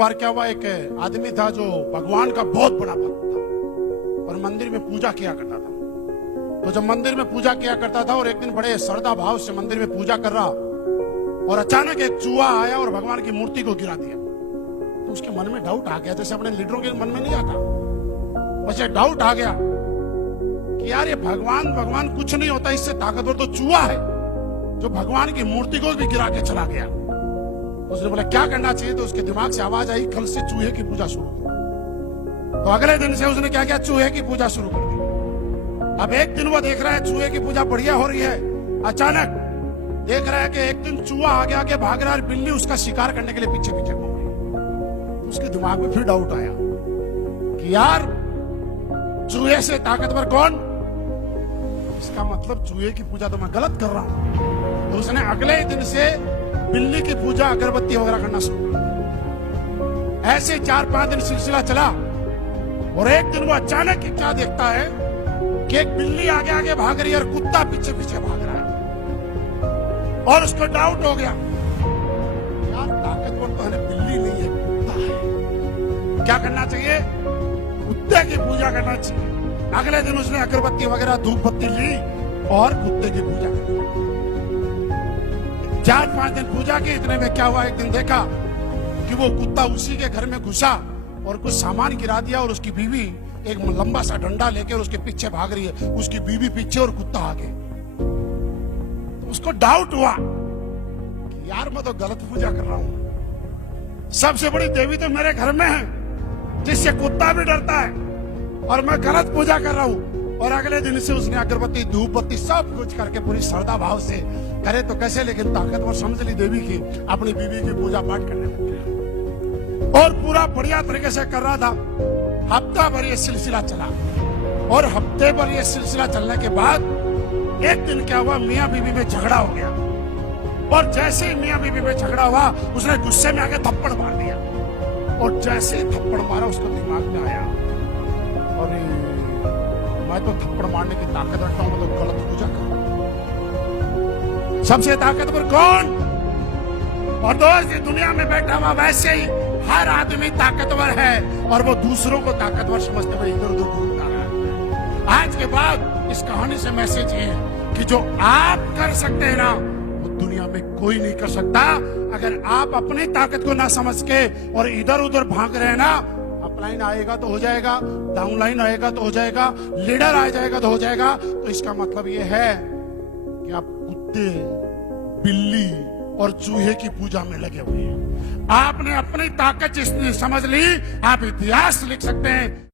बार क्या हुआ, एक आदमी था जो भगवान का बहुत बड़ा भक्त था और मंदिर में पूजा किया करता था। तो जब मंदिर में पूजा किया करता था और एक दिन बड़े श्रद्धा भाव से मंदिर में पूजा कर रहा और अचानक एक चूहा आया और भगवान की मूर्ति को गिरा दिया। तो उसके मन में डाउट आ गया, जैसे अपने लीडरों के मन में नहीं आता, बस डाउट आ गया कि यार ये भगवान कुछ नहीं होता, इससे ताकतवर तो चूहा है जो भगवान की मूर्ति को भी गिरा के चला गया। उसने बोला क्या करना चाहिए, तो उसके दिमाग से आवाज आई कल से चूहे की पूजा शुरू करो। तो अगले दिन से उसने क्या किया, चूहे की पूजा शुरू कर दी। अब एक दिन वो देख रहा है चूहे की पूजा बढ़िया हो रही है, अचानक देख रहा है कि एक दिन चूहा आगे आगे भाग रहा है, बिल्ली उसका शिकार करने के लिए पीछे पीछे घूम रही है। उसके दिमाग में फिर डाउट आया कि यार चूहे से ताकतवर कौन, इसका मतलब चूहे की पूजा तो मैं गलत कर रहा हूं। तो उसने अगले दिन से बिल्ली की पूजा अगरबत्ती वगैरह करना शुरू किया। ऐसे 4-5 दिन सिलसिला चला और एक दिन वो अचानक ही क्या देखता है कि एक बिल्ली आगे आगे भाग रही है और कुत्ता पीछे पीछे भाग रहा है। और उसको डाउट हो गया, यार ताकतवर तो है बिल्ली नहीं है, कुत्ता है। क्या करना चाहिए, कुत्ते की पूजा करना चाहिए। अगले दिन उसने अगरबत्ती वगैरह धूप बत्ती ली और कुत्ते की पूजा की। 4-5 दिन पूजा की। इतने में क्या हुआ, एक दिन देखा कि वो कुत्ता उसी के घर में घुसा और कुछ सामान गिरा दिया और उसकी बीवी एक लंबा सा डंडा लेकर उसके पीछे भाग रही है। उसकी बीवी पीछे और कुत्ता आगे। तो उसको डाउट हुआ कि यार मैं तो गलत पूजा कर रहा हूं, सबसे बड़ी देवी तो मेरे घर में है जिससे कुत्ता भी डरता है और मैं गलत पूजा कर रहा हूं। और अगले दिन से उसने अगरबत्ती धूप बत्ती सब कुछ करके पूरी श्रद्धा भाव से करे तो कैसे, लेकिन ताकतवर समझ ली देवी की, अपनी बीवी की पूजा पाठ करने लग गया और पूरा बढ़िया तरीके से कर रहा था। हफ्ता भर ये सिलसिला चला और हफ्ते भर ये सिलसिला चलने के बाद एक दिन क्या हुआ, मियां बीवी में झगड़ा हो गया। और जैसे ही मियां बीवी में झगड़ा हुआ उसने गुस्से में आके थप्पड़ मार दिया। और जैसे ही थप्पड़ मारा उसको दिमाग में आया, और मैं तो थप्पड़ मारने की ताकत रखता हूं, मैं तो गलत पूजा कर रहा हूं। सबसे ताकतवर कौन, और दोस्त ये दुनिया में बैठा हुआ वैसे ही हर आदमी ताकतवर है और वो दूसरों को ताकतवर समझते हुए इधर उधर घूमता रहा है। आज के बाद इस कहानी से मैसेज ये है कि जो आप कर सकते हैं ना वो दुनिया में कोई नहीं कर सकता। अगर आप अपनी ताकत को ना समझ के और इधर उधर भाग रहे हैं ना, अपलाइन आएगा तो हो जाएगा, डाउनलाइन आएगा तो हो जाएगा, लीडर आ जाएगा तो हो जाएगा। तो इसका मतलब ये है कि आप कुत्ते, बिल्ली और चूहे की पूजा में लगे हुए हैं। आपने अपनी ताकत जिसने समझ ली, आप इतिहास लिख सकते हैं।